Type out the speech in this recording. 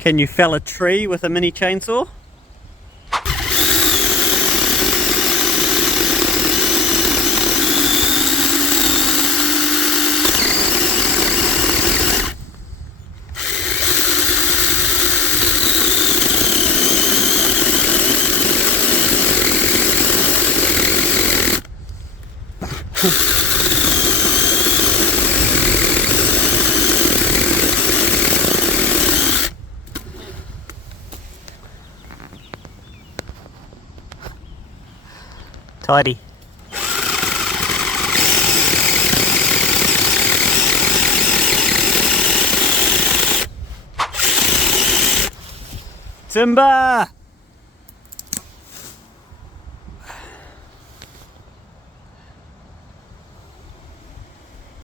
Can you fell a tree with a mini chainsaw? Tidy. Simba!